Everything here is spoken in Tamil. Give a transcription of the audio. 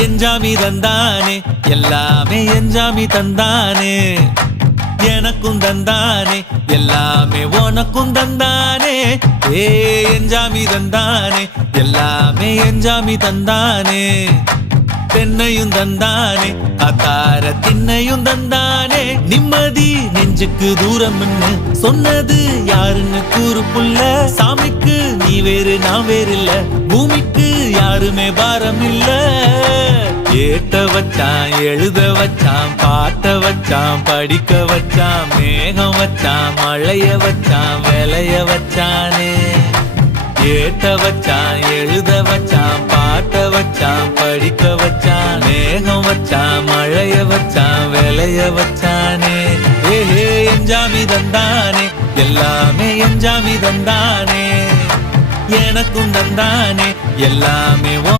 எஞ்சாமி தந்தானே எல்லாமே எஞ்சாமி தந்தானே எனக்கும் தந்தானே எல்லாமே உனக்கும் தந்தானே ஏ எஞ்சாமி தந்தானே எல்லாமே எஞ்சாமி தந்தானே தென்னையும் தந்தானே அத்தார திண்ணையும் தந்தானே நிம்மதி நெஞ்சுக்கு தூரம்னு சொன்னது யாருன்னு கூறு புள்ள சாமிக்கு நீ வேறு நான் வேறு இல்ல பூமிக்கு யாருமே பாரம் இல்ல ஏட்ட வச்சான் எழுத வச்சான் பாட்ட வச்சான் படிக்க வச்சான் மேகம் வச்சான் மழைய வச்சான் விளைய வச்சானே ஏட்ட வச்சான் எழுத வச்சான் பாட்ட வச்சான் படிக்க வச்சான் மேகம் வச்சான் மழைய வச்சான் விளைய வச்சானே ஏஹே எஞ்சாமி தந்தானே எல்லாமே எஞ்சாமி தந்தானே எனக்கும் தந்தானே எல்லாமே